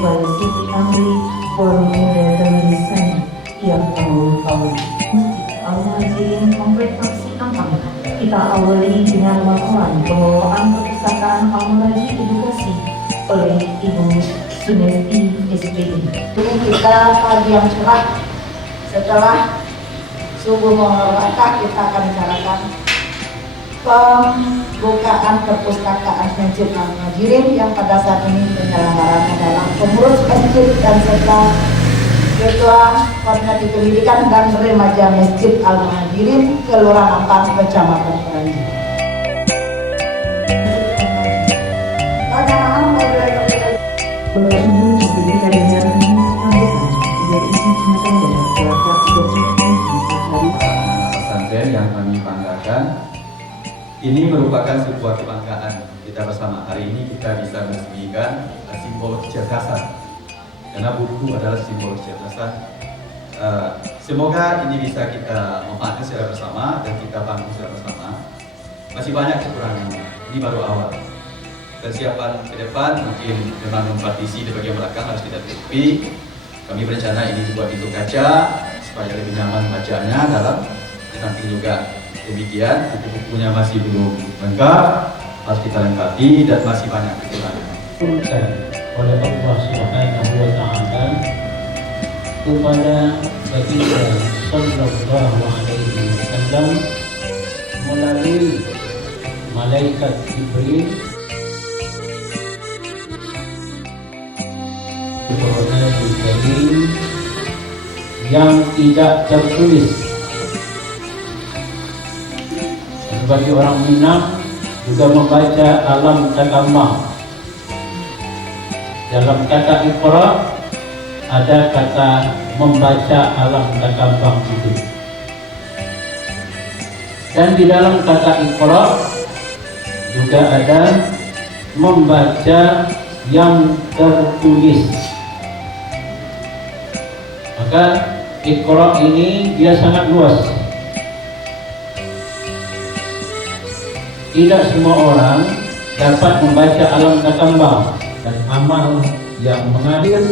Walid Amri Formula Tulisan tiap tahun. Al-Muhajirin Komplek Taksi Ampang. Kita awali dengan laporan pengelolaan perpustakaan Al-Muhajir Edukasi oleh Ibu Sunesti SPD. Ini kita pagi yang cerah, setelah subuh mengelola kita akan bicarakan pembukaan perpustakaan Masjid Al-Muhajirin yang pada saat ini penyelenggaraan adalah pengurus masjid dan serta Ketua Koordinasi Pendidikan dan Remaja Masjid Al-Muhajirin Kelurahan Ampang, Kecamatan Peranji. Pesantren yang kami banggakan, ini merupakan sebuah kebanggaan kita bersama. Hari ini kita bisa meresmikan simbol kecerdasan, karena buku adalah simbol kecerdasan. Semoga ini bisa kita memanfaatkan secara bersama dan kita bangun secara bersama. Masih banyak kekurangan, ini baru awal. Persiapan ke depan mungkin memang mempartisi di bagian belakang harus kita tutupi. Kami berencana ini dibuat pintu kaca supaya lebih nyaman bacanya dalam. Di samping juga demikian, buku-bukunya masih belum lengkap, harus kita lengkapi dan masih banyak kekurangan. Oleh Allah Subhanahu wa Ta'ala kepada baginda sallallahu alaihi wasallam melalui malaikat Jibril yang tidak tertulis. Bagi orang Minang juga membaca alam takambang. Dalam kata Iqra ada kata membaca alam takambang itu. Dan di dalam kata Iqra juga ada membaca yang tertulis. Maka Iqra ini dia sangat luas. Tidak semua orang dapat membaca alam takambang, dan amal yang mengalir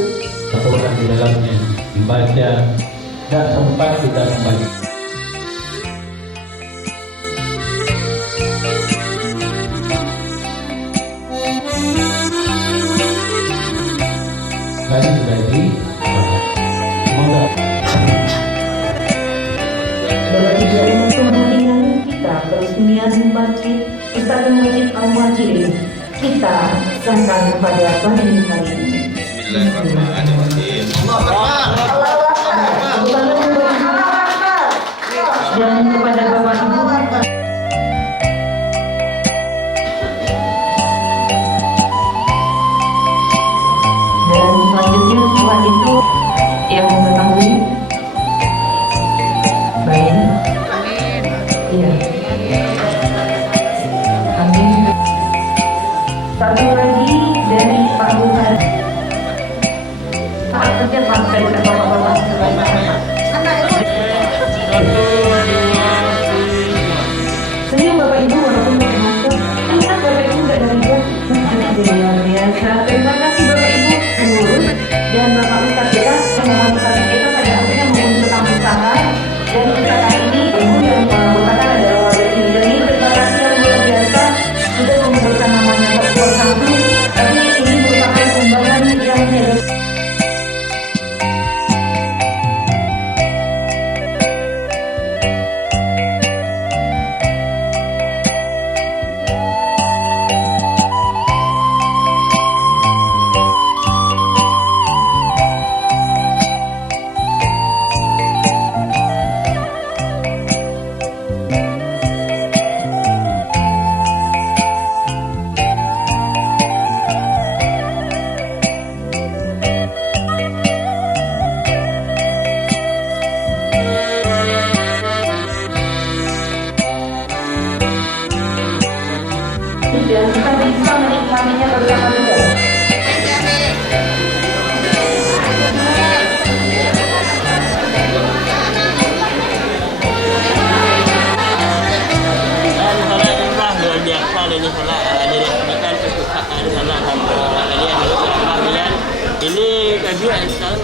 Al-Quran di dalamnya dibaca, tidak sempat kita membaca. Lagi semoga Kita peresmian Masjid Pusaka Masjid Al-Muhajirin kita sahkan pada pagi hari ini. Bismillahirrahmanirrahim. Dan kepada Bapak Ibu dan selanjutnya setelah itu yang mengetahui baik. Iya. Amin. Satu lagi dari Pak Bukan. Pak kerja sampai ke bapak-bapak. Senyum Bapak Ibu walaupun pakai masker. Ingat Bapak Ibu nggak dari dia. Luar biasa. Terima kasih Bapak Ibu pengurus dan Bapak Ustadz kita yang Ustadz kita pada akhirnya mengumpulkan pustaka dan pustaka ini Ibu yang merupakan adalah warga Indonesia. Terima kasih yang luar biasa sudah mengumpulkan namanya Pak satu, tapi ini merupakan sumbangan yang hebat.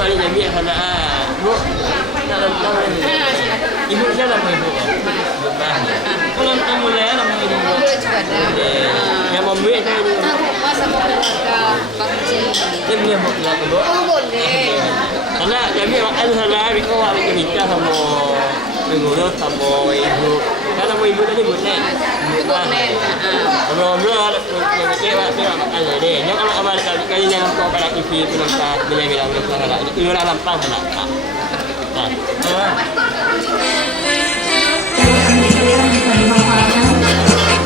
paling Nabi sana Bu ibu siapa nama ibu? Kalau kamu lihat nama ibu yang membeli itu Masa keluarga Pakcik. dia punya bukan Bu Oh boleh. karena Nabi makan sana biko wali kita sama pengurus sama ibu karena mau ibu tadi bukan Boleh. ngobrol kecewa sih makan deh yang kalau kemarin kali yang kau pada TV itu nonton bilang masalah itu orang lampang sana nah Yang bisa dimanfaatkan.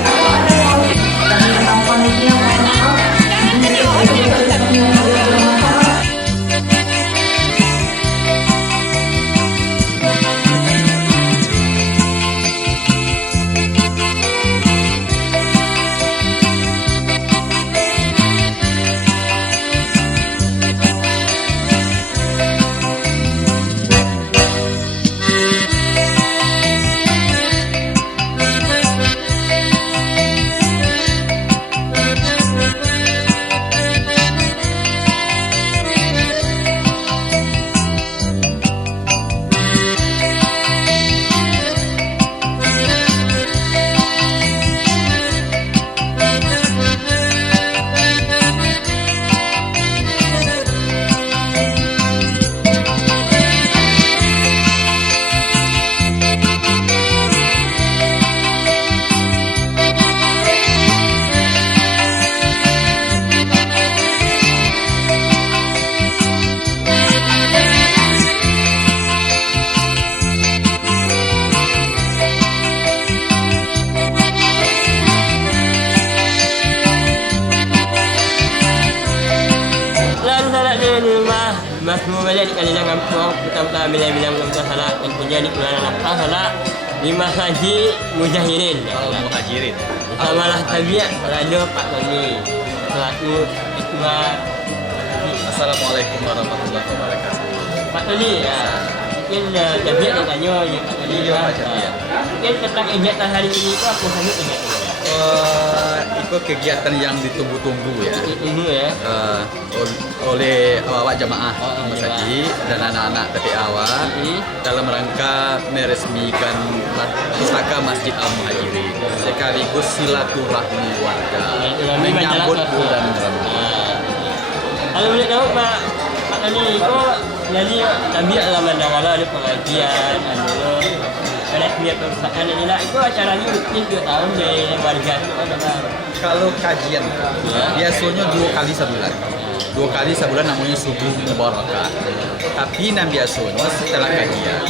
Kalau ada yang dari tentang panitia mohon maaf. Mas mau balik kali yang kampung kita bilang salah dan punya di keluaran apa salah di Haji Mujahirin Muhajirin. samalah tabiat radio Pak Tony selaku ketua Assalamualaikum warahmatullahi wabarakatuh. Pak Tony ya mungkin tabiat yang tanya ya Pak Tony Iya, Pak Tabiat. mungkin tentang kegiatan hari ini itu apa saja kegiatan Itu kegiatan yang ditunggu-tunggu ya. itu ya Oleh awak jamaah Oh, Mas jamaah. Haji dan anak-anak TPA awak dalam rangka meresmikan pustaka Masjid Al Muhajirin sekaligus silaturahmi warga menyambut bulan Ramadan. Kalau boleh tahu Pak Tony itu jadi tabiat lah mana ada pengajian ada peresmian perpustakaan ini lah itu acaranya rutin 2 tahun dari warga itu ada Kalau kajian biasanya 2 kali sebulan. 2 kali sebulan namanya subuh mubarakah. Tapi yang biasanya setelah kajian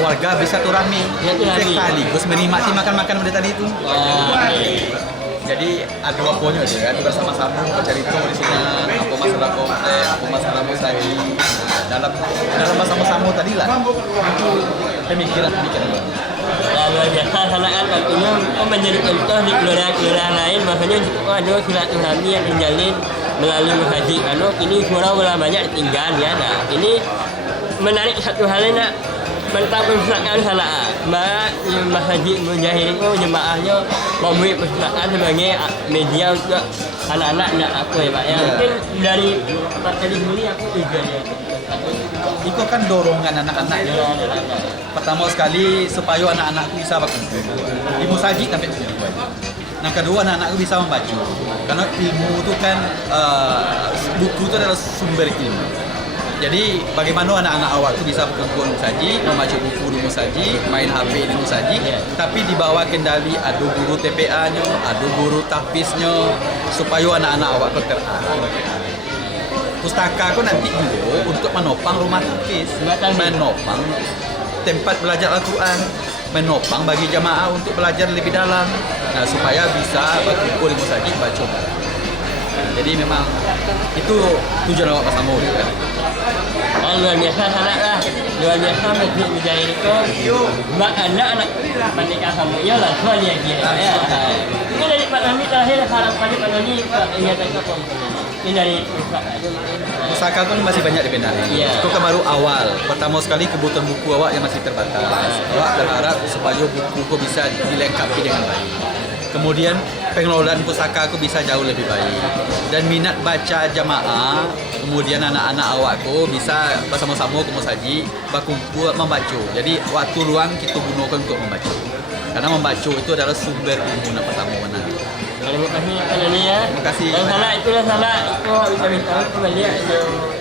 warga bisa turami sekaligus menikmati makan-makan pada tadi itu. Jadi ada waponya aja kan bersama-sama bercerita di sini apa masalah konten, apa masalah musagi dalam bersama-sama tadi lah itu pemikiran. luar biasa sangat tentunya menjadi contoh di kelurahan lain makanya juga ada silaturahmi yang terjalin melalui haji karena ini surau banyak ditinggal ya nah ini menarik satu hal nak tentang perpustakaan salah Mbak Haji Mujahirin itu jemaahnya memberi perpustakaan sebagai media untuk anak-anak nak apa ya Pak ya mungkin dari Pak tadi sendiri aku juga ya Itu kan dorongan anak-anak ya. Pertama sekali supaya anak-anakku bisa berkumpul di musajid sampai tujuan. Nah kedua anak-anakku bisa membaca karena ilmu itu kan buku itu adalah sumber ilmu. Jadi bagaimana anak-anak awal itu bisa berkumpul di musajid, membaca buku di musajid, main HP di musajid, tapi di bawah kendali ada guru TPA-nya, ada guru tahfiznya supaya anak-anak awal itu terarah. Pustaka aku nanti dulu untuk menopang rumah tahfiz, menopang tempat belajar Al-Quran, menopang bagi jamaah untuk belajar lebih dalam, nah supaya bisa berkumpul di musajid baca. Jadi memang itu tujuan awak bersama kan. luar biasa sangat lah luar biasa Masjid Mujahirin itu mak anak menikah kamunya lah soalnya dia ya ini dari Pak Nami terakhir harapan Pak Nami kegiatan apa ini dari Pusaka itu masih banyak dibenahi. Iya. Itu kan baru awal. Pertama sekali kebutuhan buku awak yang masih terbatas. Awak berharap supaya buku bisa dilengkapi dengan baik. Kemudian pengelolaan pusaka aku bisa jauh lebih baik. Dan minat baca jamaah, kemudian anak-anak awakku bisa bersama-sama ke masjid berkumpul membaca. Jadi waktu luang kita gunakan untuk membaca. Karena membaca itu adalah sumber ilmu pertama benar. Terima kasih Pak ya. Terima kasih. Yang salah itulah salah. Itu bisa minta kembali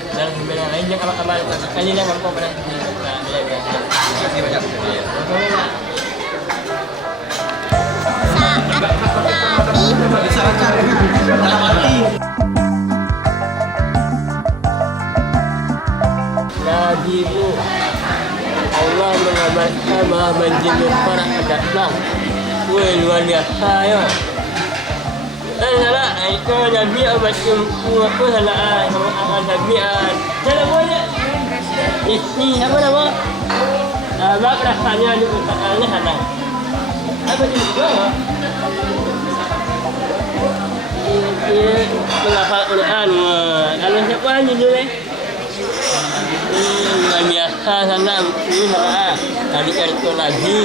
dan sebenarnya lain yang amal kali yang mampu pada Terima kasih banyak. Dalam arti Nabi-Mu Allah mengamalkan bahwa menjenguk para datang. Woi luar biasa ya. Salah itu Nabi macam aku salah Nabi salah boleh. Ini apa nama? Mak rasanya ni pertanyaannya salah. Apa juga? Ini menghafal Quran. Kalau siapa ni dulu? Luar biasa sana ini salah. Tadi itu lagi.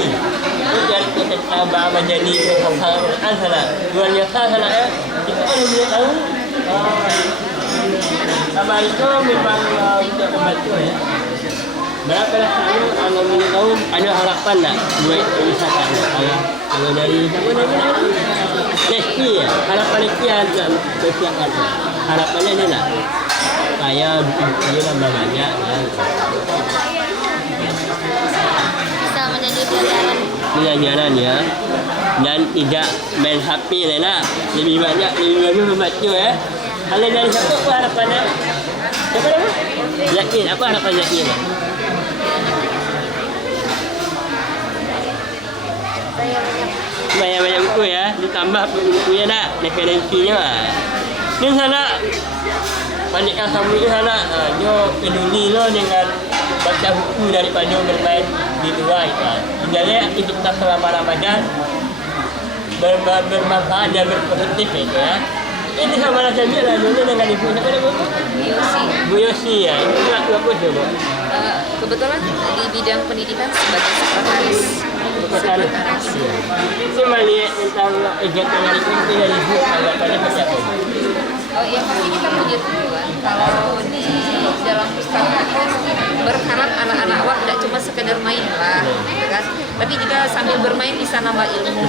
Jadi kita bawa menjadi penghafal Quran salah. Luar biasa salah ya. Kita boleh boleh tahu. Kabar itu memang untuk membantu ya. Berapa rasanya kalau boleh tahu ada harapan tak buat wisata kalau dari Lesti ya harapan Lesti ada persiapan harapannya dia nak saya dia nambah banyak ya. Bisa menjadi pelajaran ya dan tidak main HP lah lebih banyak membaca ya. Kalau dari siapa apa harapannya? Siapa nama? Yakin apa harapan Yakin? Banyak-banyak buku ya, ditambah bukunya nak, referensinya lah. Ini sana, banyak yang sama ini sana, dia peduli loh dengan baca buku daripada bermain di luar itu. Jadi aktivitas selama Ramadan bermanfaat dan berpositif itu ya. Ini sama macam ni lah, dulu dengan ibu siapa nama tu? Bu Yosi ya, itu nak apa tu? Kebetulan di bidang pendidikan sebagai sekretaris. Saya melihat tentang kegiatan hari ini dari ibu agak pada macam apa? Oh yang pasti kita punya tujuan kalau di dalam pustaka berharap anak-anak awak tidak cuma sekedar main lah, gitu kan? Tapi juga sambil bermain bisa nambah ilmu.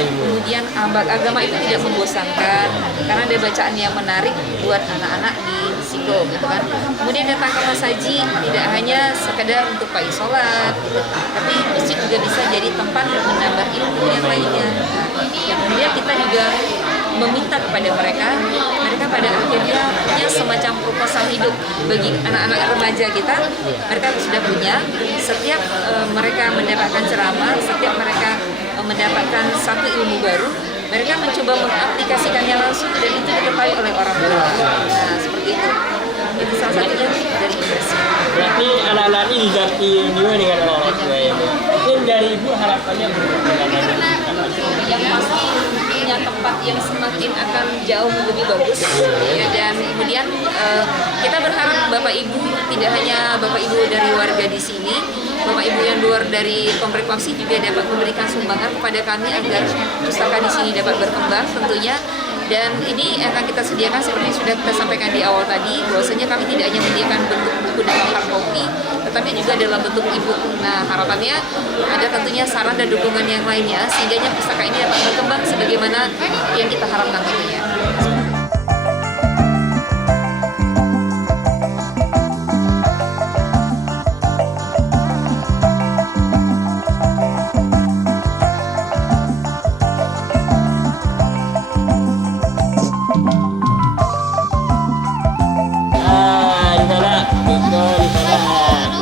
Kemudian agama itu tidak membosankan karena ada bacaan yang menarik buat anak-anak di Sigo, gitu kan? Kemudian datang ke masaji tidak hanya sekedar untuk pagi sholat, gitu. Tapi masjid juga bisa jadi tempat menambah ilmu yang lainnya. Yang kemudian kita juga meminta kepada mereka pada akhirnya punya semacam proposal hidup bagi anak-anak remaja kita. Mereka sudah punya setiap mereka mendapatkan ceramah, setiap mereka mendapatkan satu ilmu baru, mereka mencoba mengaplikasikannya langsung dan itu diketahui oleh orang tua. Nah seperti itu. Itu salah satunya dari impresi. Berarti anak-anak ini didampingi juga dengan anak-anak tua ya. Mungkin dari ibu harapannya yang pasti punya tempat yang semakin akan jauh lebih bagus ya, dan kemudian kita berharap Bapak Ibu tidak hanya Bapak Ibu dari warga di sini, Bapak Ibu yang luar dari Komplek Waksi juga dapat memberikan sumbangan kepada kami agar pustaka di sini dapat berkembang tentunya. Dan ini akan kita sediakan seperti yang sudah kita sampaikan di awal tadi, bahwasanya kami tidak hanya menyediakan bentuk buku dalam hard copy, tetapi juga dalam bentuk e-book. Nah, harapannya ada tentunya saran dan dukungan yang lainnya, sehingga pustaka ini dapat berkembang sebagaimana yang kita harapkan tentunya.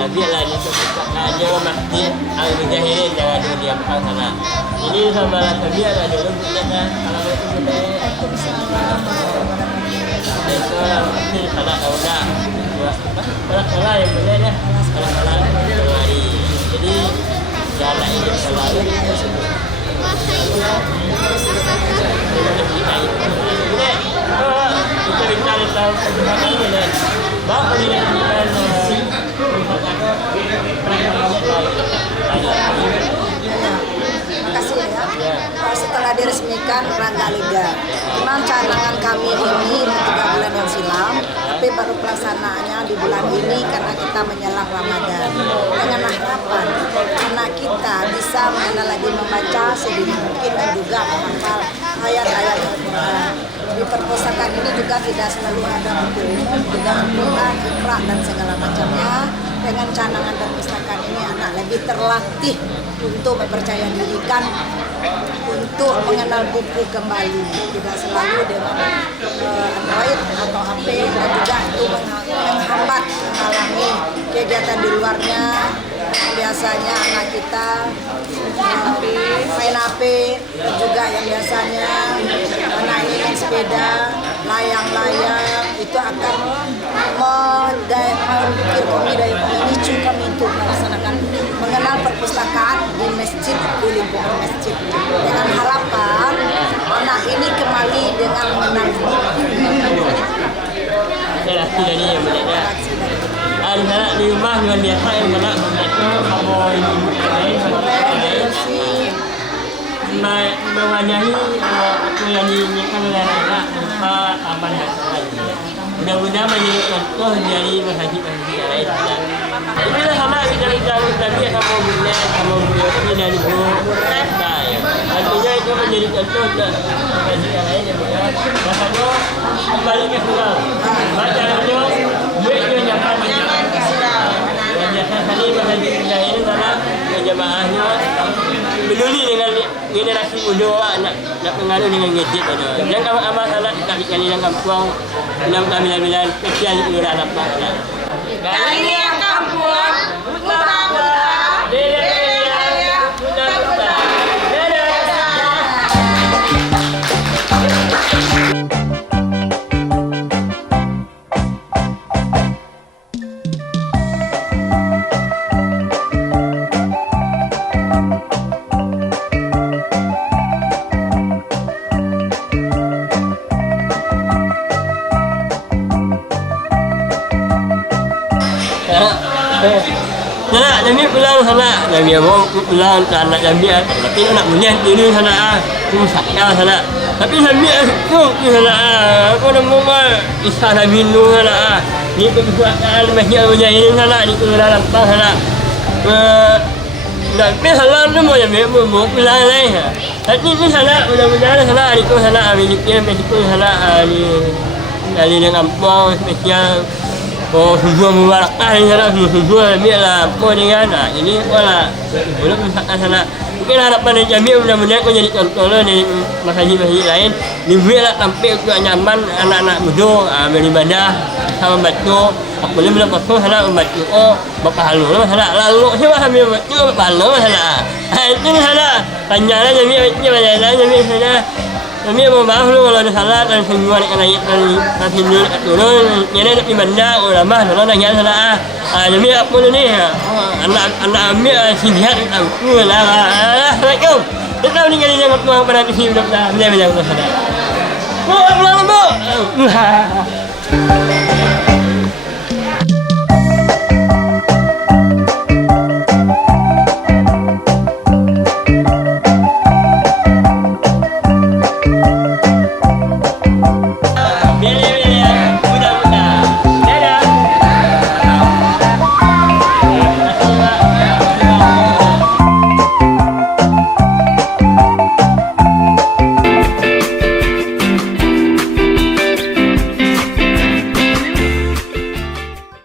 Biarlah di ada masjid Al-Mujahirin yang ada di Ampang sana. Ini sama biar ada dulu kita kalau itu itu masjid sana Dauda. Salah yang benar ya. Salah hari. Jadi jalan ini selalu kita bicara tentang bagaimana bapak ini Terima kasih ya. Setelah diresmikan didirikan Rangga Liga. Memang canangan kami ini 3 bulan yang silam, tapi baru pelaksanaannya di bulan ini karena kita menjelang Ramadan. Dengan harapan anak kita bisa mengenal lagi membaca sedini mungkin dan juga menghafal ayat-ayat Al-Quran. Di perpustakaan ini juga tidak selalu ada buku umum, juga Al-Quran, Iqra dan segala macamnya. Dengan canangan perpustakaan ini anak lebih terlatih untuk mempercaya dirikan, untuk mengenal buku kembali, tidak selalu dengan Android atau HP, dan juga itu menghambat menghalangi kegiatan di luarnya. Biasanya anak kita main HP, dan juga yang biasanya anak ini main sepeda, layang-layang, itu akan memicu kami untuk melaksanakan mengenal perpustakaan di masjid, di lingkungan masjid, dengan harapan anak ini kembali dengan mengenal buku. Interaksi dari yang berbeda. Anak di rumah luar biasa yang anak membaca kamu ini mewadahi apa yang diinginkan oleh anak tanpa aman dan lagi. Mudah-mudahan menjadi contoh dari masjid-masjid yang lain. Inilah sama kita tadi sama bunda, sama beliau dan ibu kita ya. Artinya itu menjadi contoh untuk masjid yang lain yang benar. Makanya kembali ke surau. Baca itu, duitnya jangan banyak. Wajah kali masjid yang ini karena jemaahnya peduli dengan generasi muda nak pengaruh dengan gadget ada. Yang kamu amal salat tak dikali yang kampung 6 spesial di Kelurahan Lampang. Kali yang kampung, muta-muta, dede-dede, muta-muta. Nak jami pulang sana, jami abang pulang tak nak jami, tapi nak mulia diri sana, tu saya sana. Tapi jami tu sana, aku nak mau isah jami tu sana. Ni perbuatan masih mulia ini sana, ni Kelurahan Lampang sana. Nak pergi sana tu mau jami mau pulang lagi. Tapi ni sana mudah-mudahan sana, ni tu sana, miliknya masih sana, ni dari dengan kampung spesial. Oh, semua mubarakah di sana, semua ambillah apa dengan ini wala belum misalkan sana. Mungkin harapan dari jami mudah-mudahan kau jadi contoh dari masjid-masjid lain. Dibuatlah tampil untuk nyaman anak-anak muda beribadah sama baca. Aku belum kosong sana membaca. Oh, bapa halu lah sana. Lalu siapa sambil baca bapa halu sana. Itu sana. Panjanglah jami banyak jami sana. Kami mau maaf lu kalau ada salah dan semua nak naik dan sini turun ini tapi benda ulama kalau nak jalan salah jadi apa ni anak ambil sihat aku lah assalamualaikum kita meninggal yang tuang pada sini sudah bila bila salah. Oh,